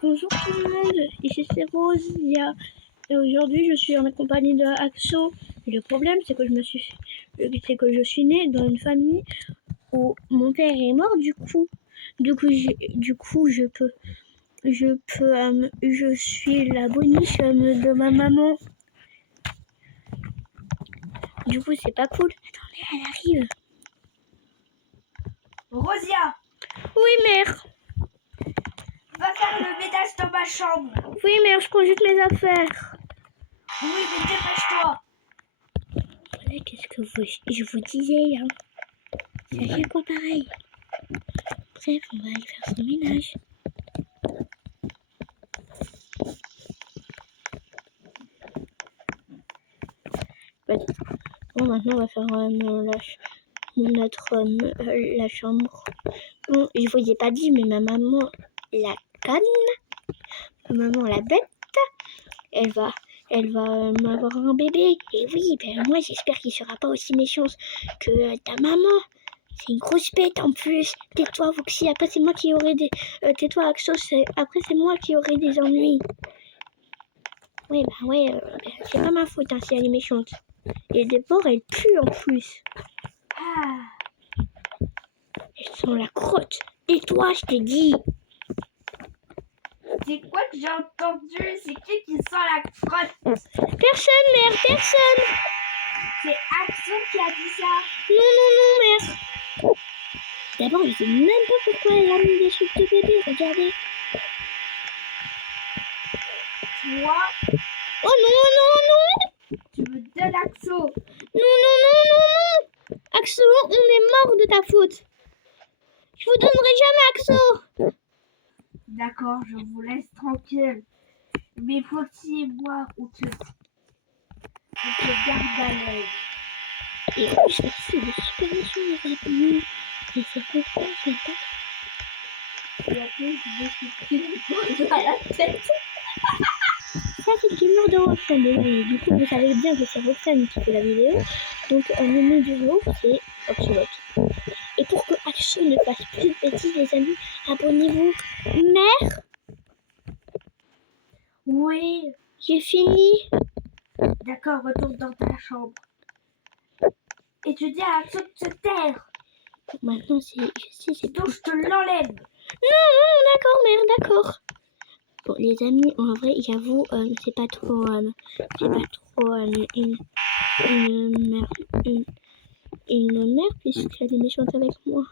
Bonjour tout le monde, ici c'est Rosia. Et aujourd'hui je suis en compagnie de Axo. Et le problème c'est que je suis née dans une famille où mon père est mort je suis la boniche de ma maman. Du coup c'est pas cool. Attendez, elle arrive. Rosia, Oui mère. va faire le ménage dans ma chambre. Oui mère, je prends juste mes affaires. Oui, mais dépêche-toi. Voilà, qu'est-ce que je vous disais là. Ça fait quoi pareil. Bref, on va aller faire son ménage. Bon, maintenant on va faire la chambre. Bon, je vous ai pas dit, mais ma maman, la canne, ma maman la bête, elle va m'avoir un bébé. Et oui, ben moi j'espère qu'il sera pas aussi méchant que ta maman. C'est une grosse bête en plus. Tais-toi, Voxy. Après c'est moi qui aurai des. Tais-toi, Axos. Après c'est moi qui aurai des ennuis. Ouais, bah ouais, c'est pas ma faute hein, si elle est méchante. Et d'abord, elle pue en plus. Ah, Elle sent la crotte. Tais-toi, je t'ai dit. c'est quoi que j'ai entendu? C'est qui sent la crotte? Personne, mère, personne. C'est Axel qui a dit ça. Non, mère. D'abord, je sais même pas pourquoi elle a mis des trucs de bébé. Regardez. Tu vois? Oh non. Tu me donnes Axel. Non. Axo, on est mort de ta faute. Je vous donnerai jamais Axo. D'accord, je vous laisse tranquille. Mais Foxy et moi, on te garde à l'œil. Et en plus, c'est de super méchant, les amis. Mais c'est pourquoi je sais pas. Et après, je me suis pris une balle à la tête. Ça, c'est une heure de Roxane, désolé. Du coup, vous savez bien que c'est Roxane qui fait la vidéo. Donc, le nom du jour, c'est Oxolot. Et pour que Axo ne fasse plus de bêtises, les amis, abonnez-vous. Mère, Oui, j'ai fini. d'accord, retourne dans ta chambre. Et tu dis à Axel de se taire. Maintenant, je sais, c'est Donc, je te l'enlève. Non, d'accord, mère, d'accord. Bon, les amis, en vrai, j'avoue, c'est pas trop une mère puisqu'elle est méchante avec moi.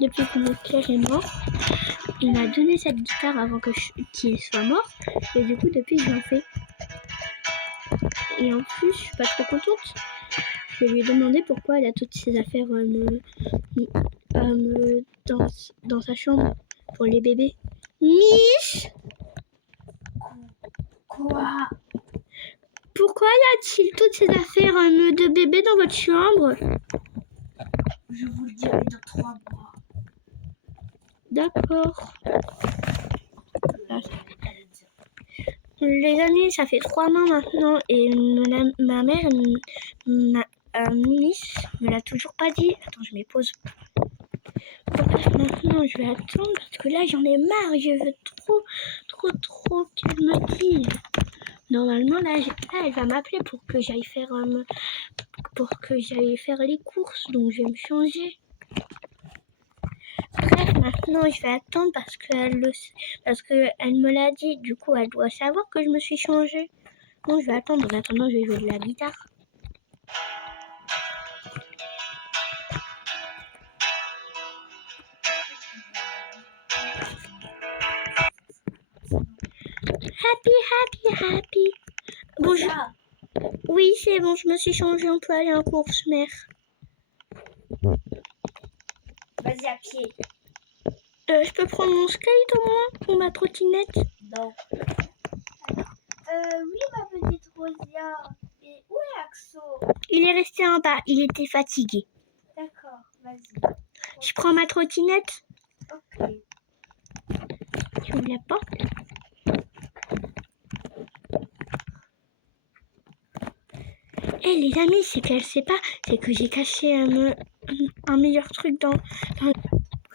Depuis que mon père est mort, il m'a donné cette guitare avant qu'il soit mort. Et du coup, depuis, j'en fais. Et en plus, je suis pas trop contente. Je lui ai demandé pourquoi elle a toutes ses affaires dans sa chambre pour les bébés. Mich, Quoi? pourquoi y a-t-il toutes ces affaires de bébés dans votre chambre? Je vous le dirai dans 3 mois. D'accord. Les amis, ça fait 3 mois maintenant et ma mère, Miss, me l'a toujours pas dit. Attends, je me pose. Maintenant, je vais attendre parce que là, j'en ai marre. Je veux trop qu'elle me dise. Normalement, là, elle va m'appeler pour que j'aille faire les courses. Donc, je vais me changer. Bref, maintenant, je vais attendre parce qu'elle me l'a dit. Du coup, elle doit savoir que je me suis changée. Donc, je vais attendre. En attendant, je vais jouer de la guitare. Happy. Bonjour. Oui, c'est bon, je me suis changée. On peut aller en course, mère. Vas-y à pied. Je peux prendre mon skate au moins ou ma trottinette? Non. Oui, ma petite Rosia. Et où est Axo? Il est resté en bas, il était fatigué. D'accord, vas-y. Je prends ma trottinette. Ok. Tu ouvres la porte. Les amis, c'est qu'elle sait pas, c'est que j'ai caché un meilleur truc dans...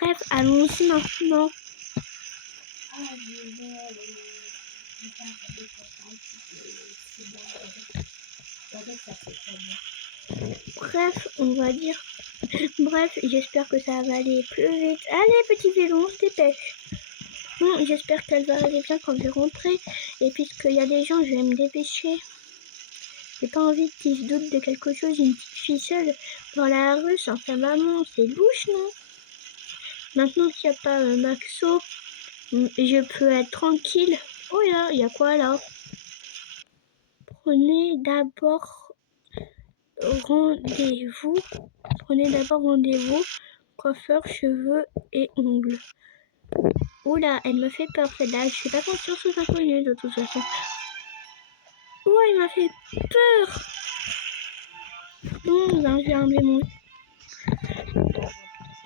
Bref, allons-y maintenant. Ah, je vais aller. Je vais faire des contacts. C'est bon. Avec ça, c'est très bien. Bref, on va dire. Bref, j'espère que ça va aller plus vite. Allez, petit vélo, on se dépêche. Bon, j'espère qu'elle va aller bien quand je vais rentrer. Et puisqu'il y a des gens, je vais me dépêcher. J'ai pas envie qu'ils se doutent de quelque chose. Une petite fille seule dans la rue sans sa maman, c'est louche, non? Maintenant qu'il n'y a pas Maxo, je peux être tranquille. Oh là, il y a quoi là? Prenez d'abord rendez-vous. Prenez d'abord rendez-vous. Coiffeur, cheveux et ongles. Oula, elle me fait peur celle-là. Je suis pas confiance aux inconnus de toute façon. Oh, elle m'a fait peur. Bon, ben, je vais enlever mon...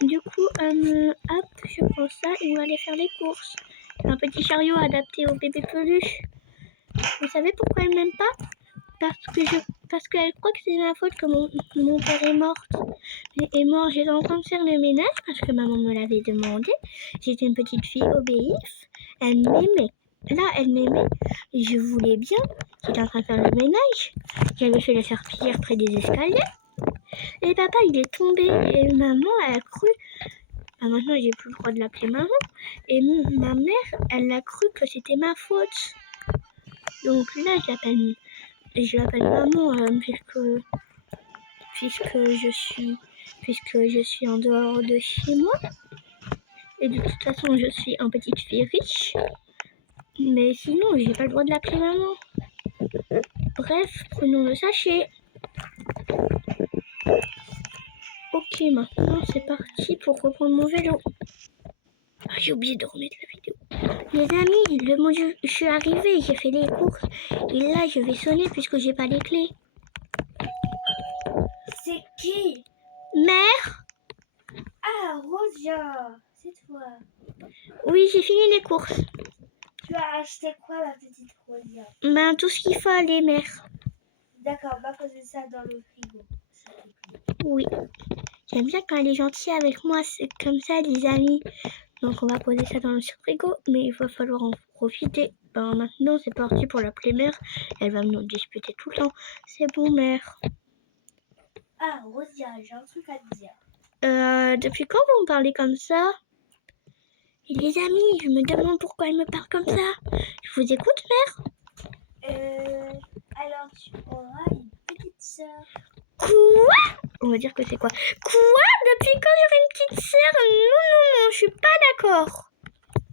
Du coup, hop, je prends ça et on va aller faire les courses. Un petit chariot adapté au bébé peluche. Vous savez pourquoi elle m'aime pas? Parce qu'elle croit que c'est ma faute que mon père est mort. J'étais en train de faire le ménage parce que maman me l'avait demandé. J'étais une petite fille obéisse. Elle m'aimait. Là, elle m'aimait. Je voulais bien. J'étais en train de faire le ménage. J'avais fait la serpillière près des escaliers. Et papa, il est tombé. Et maman, elle a cru. Ah, maintenant, j'ai plus le droit de l'appeler maman. Et ma mère, elle a cru que c'était ma faute. Donc là, je l'appelle maman puisque je suis en dehors de chez moi. Et de toute façon, je suis une petite fille riche. Mais sinon, j'ai pas le droit de l'appeler maman. Bref, prenons le sachet. Ok, maintenant c'est parti pour reprendre mon vélo. Ah, j'ai oublié de remettre la vidéo. Les amis, je suis arrivée, j'ai fait les courses. Et là, je vais sonner puisque j'ai pas les clés. C'est qui? Mère? Ah, Rosia, c'est toi. Oui, j'ai fini les courses. Tu as acheté quoi, ma petite Rosia? Ben, tout ce qu'il fallait, mère. D'accord, on va poser ça dans le frigo. Oui. J'aime bien quand elle est gentille avec moi, c'est comme ça, les amis. Donc, on va poser ça dans le frigo, mais il va falloir en profiter. Ben, maintenant, c'est parti pour l'appeler mère. Elle va me disputer tout le temps. C'est bon, mère. Ah, Rosia, j'ai un truc à te dire. Depuis quand vous me parlez comme ça? Et les amis, je me demande pourquoi elle me parle comme ça. Je vous écoute, mère. Alors, tu auras une petite sœur. Quoi? On va dire que c'est quoi? Quoi? Depuis quand j'aurai une petite sœur? Non, je suis pas d'accord.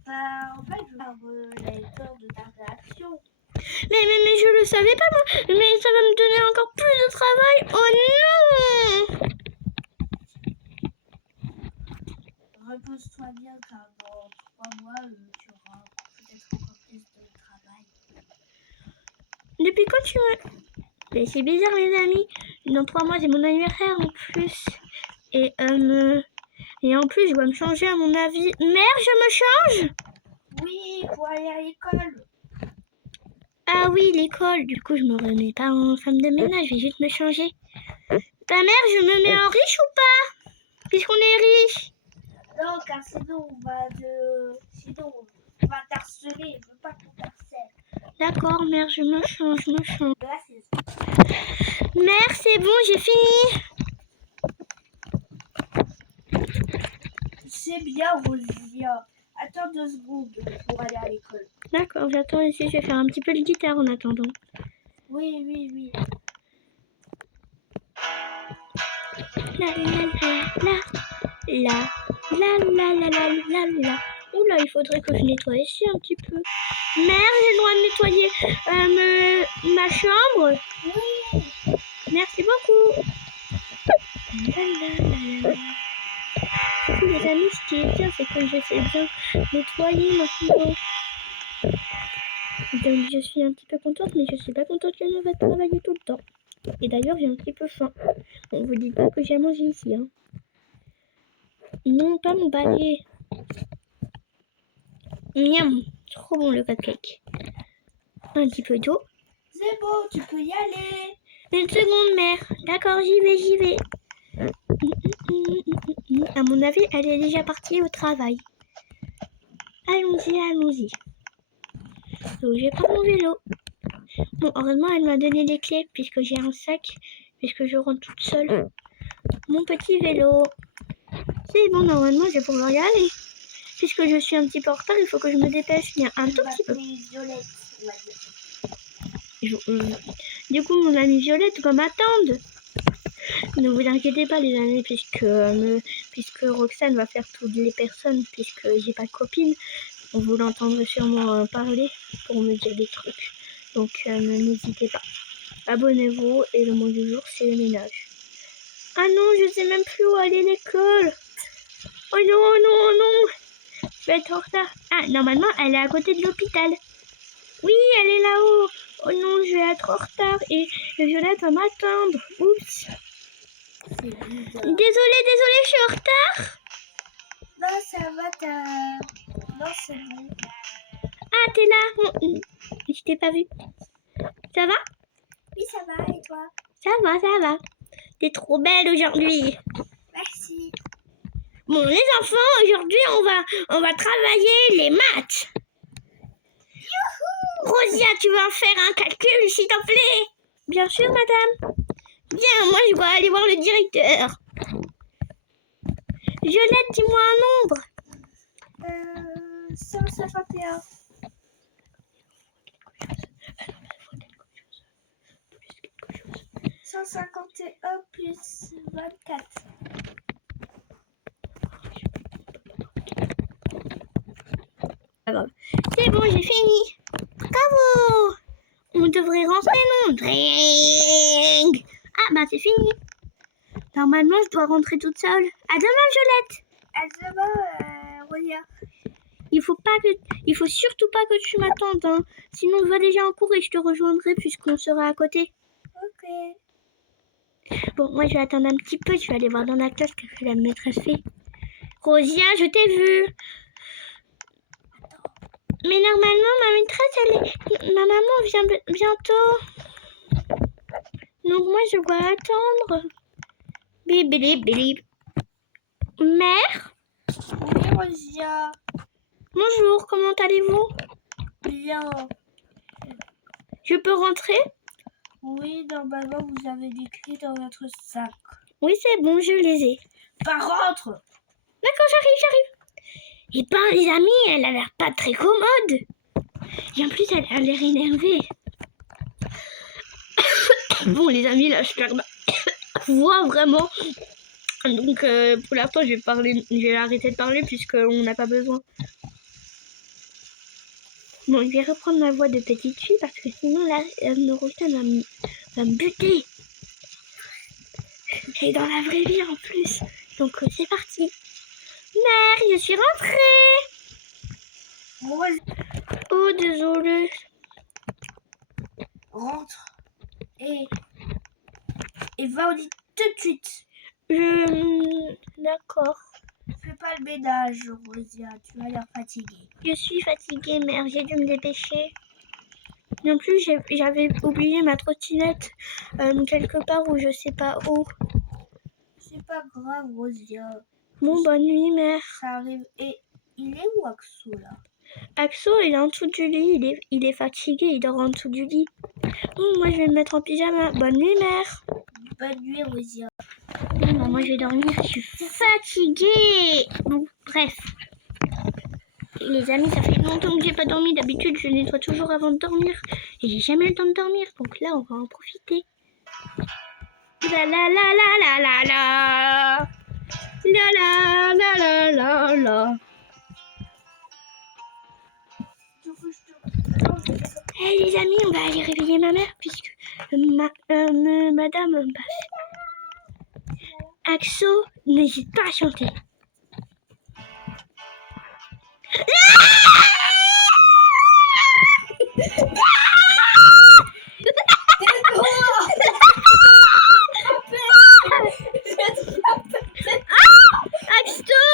Bah, en fait, j'avais peur de ta réaction. Mais je le savais pas, moi. Mais ça va me donner encore plus de travail. Oh non! Repose-toi bien, car dans 3 mois, tu auras peut-être encore plus de travail. Depuis quand tu me... Mais c'est bizarre, les amis. Dans 3 mois, c'est mon anniversaire en plus. Et en plus, je dois me changer à mon avis. Mère, je me change? Oui, pour aller à l'école. Ah oui, l'école. Du coup, je me remets pas en femme de ménage. Je vais juste me changer. Ta mère, je me mets en riche ou pas? Puisqu'on est riche. Non, car sinon, on va t'harceler. Je veux pas qu'on t'harcèle. D'accord, mère, je me change. Là, c'est ça. Mère, c'est bon, j'ai fini. C'est bien, Rosia. Attends 2 secondes pour aller à l'école. D'accord, j'attends ici. Je vais faire un petit peu de guitare en attendant. Oui. La la. Oula, il faudrait que je nettoie ici un petit peu. Mère, j'ai le droit de nettoyer ma chambre? Oui. Merci beaucoup. Les amis, ce qui est bien, c'est que je sais bien nettoyer maintenant. Donc je suis un petit peu contente, mais je suis pas contente qu'elle me va travailler tout le temps. Et d'ailleurs, j'ai un petit peu faim. On vous dit pas que j'ai mangé ici, hein. Non, pas mon balai. Miam, trop bon le cupcake. Un petit peu d'eau. C'est bon, tu peux y aller. Une seconde, mère. D'accord, j'y vais. À mon avis, elle est déjà partie au travail. allons-y. Donc je vais prendre mon vélo. Bon, heureusement, elle m'a donné des clés puisque j'ai un sac, puisque je rentre toute seule. Mon petit vélo. C'est bon, normalement, je vais pouvoir y aller. Puisque je suis un petit peu en retard, il faut que je me dépêche. Il y a un tout petit peu. Violette, on va dire. Du coup, mon amie Violette va m'attendre. Ne vous inquiétez pas, les amis, puisque Roxane va faire toutes les personnes, puisque j'ai pas de copine. Vous l'entendrez sûrement parler pour me dire des trucs. Donc, n'hésitez pas. Abonnez-vous et le mot du jour, c'est le ménage. Ah non, je sais même plus où aller à l'école. Oh non, oh non, oh non. Je vais être en retard. Ah, normalement, elle est à côté de l'hôpital. Oui, elle est là-haut. Oh non, je vais être en retard et Violette va m'attendre. Oups. Désolée, je suis en retard. Non, ça va, Non, c'est bon. Ah, t'es là. Je t'ai pas vu. Ça va? Oui, ça va, et toi? Ça va. T'es trop belle aujourd'hui. Merci. Bon, les enfants, aujourd'hui, on va travailler les maths. Youhou! Rosia, tu vas en faire un calcul, s'il te plaît? Bien sûr, madame. Bien, moi, je dois aller voir le directeur. Violette, dis-moi un nombre. 151. « 151 plus 24. » C'est bon, j'ai fini. Bravo! On devrait rentrer, non? Dring! Ah, bah c'est fini. Normalement, je dois rentrer toute seule. À demain, Violette. À demain, Rosia. Il faut surtout pas que tu m'attendes, hein. Sinon, je vais déjà en cours et je te rejoindrai puisqu'on sera à côté. Ok. Bon, moi, je vais attendre un petit peu. Je vais aller voir dans la classe ce que la maîtresse fait. Rosia, je t'ai vue. Mais normalement, ma maîtresse, ma maman vient bientôt. Donc moi, je dois attendre. Bip, bip, bip. Mère? Oui, Rosia. Bonjour, comment allez-vous? Bien. Je peux rentrer? Oui, normalement, vous avez des clés dans votre sac. Oui, c'est bon, je les ai. Par contre. D'accord, j'arrive. Et ben, les amis, elle a l'air pas très commode. Et en plus, elle a l'air énervée. Bon, les amis, là, je perds ma voix vraiment. Donc, pour l'instant, je vais arrêter de parler puisqu'on n'a pas besoin. Bon, je vais reprendre ma voix de petite fille parce que sinon, là, Roxane va me buter. Et dans la vraie vie, en plus. Donc, c'est parti. Mère, je suis rentrée. Oh, désolée. Rentre. Et va au lit tout de suite. D'accord. Fais pas le ménage, Rosia. Tu as l'air fatiguée. Je suis fatiguée, mère. J'ai dû me dépêcher. Non plus, j'avais oublié ma trottinette quelque part où je sais pas où. C'est pas grave, Rosia. Bon, bonne nuit, mère. Ça arrive. Et il est où, Axo, là? Axo, il est en dessous du lit. Il est fatigué. Il dort en dessous du lit. Moi, je vais me mettre en pyjama. Bonne nuit, mère. Bonne nuit, Rosia. Non, moi, je vais dormir. Je suis fatiguée. Bon, bref. Les amis, ça fait longtemps que j'ai pas dormi. D'habitude, je nettoie toujours avant de dormir. Et j'ai jamais le temps de dormir. Donc là, on va en profiter. La la la la la la la. La la la la la la. Hey les amis, on va aller réveiller ma mère puisque madame Axo, n'hésite pas à chanter. Axo,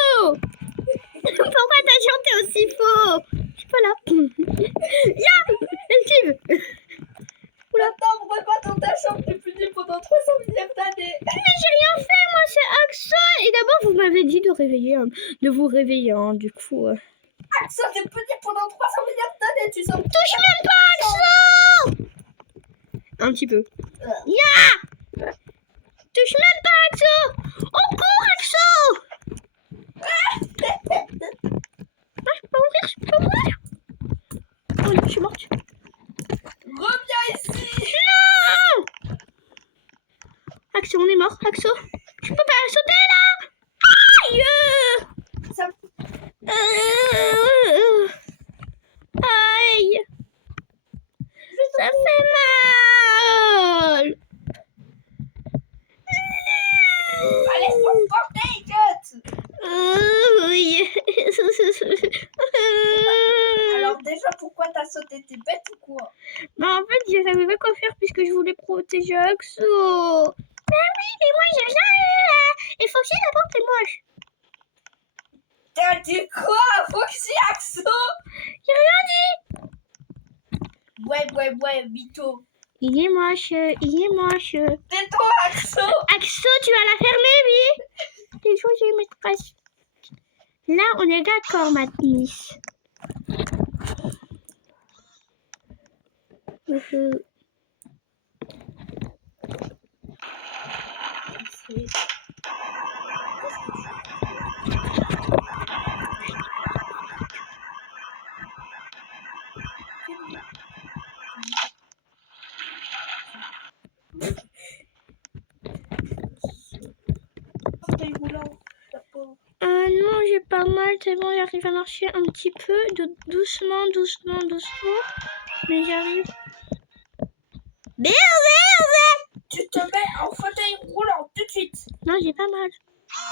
pourquoi t'as chanté aussi faux? Je suis pas là. Elle Oula, attends, pourquoi pas dans ta chambre depuis pendant 300 milliards d'années? Mais j'ai rien fait, moi c'est Axo. Et d'abord vous m'avez dit de vous réveiller, hein, du coup. Axo, t'es petit pendant 300 milliards d'années, tu sens. Touche même pas, Axo! Un petit peu. Ya! Touche même pas, Axo! On court, Axo! Ah, je peux pas mourir, je peux pas mourir! Oh non, je suis morte. Reviens ici. Non! Axo, on est mort, Axo. Je peux pas sauter là! Aïe! Ça... Aïe! Ça fait mal! Laisse-moi me porter, Cut. Oui. Alors déjà, pourquoi t'as sauté? T'es bête ou quoi? Bah en fait, je savais pas quoi faire puisque je voulais protéger Axo. Mais oui, mais moi j'ai rien eu là. Et Foxy, la porte est moche. T'as dit quoi? Foxy, Axo? J'ai rien dit. Ouais, mytho. Il est moche, il est moche. Tais-toi, Axo. Axo, tu vas la fermer, oui. Les choses, je vais mettre presque. Là, on est d'accord, Matnis. Fauteuil roulant, la pauvre. Non, j'ai pas mal, c'est bon, j'arrive à marcher un petit peu, doucement. Mais j'arrive. Tu te mets en fauteuil roulant tout de suite. Non, j'ai pas mal.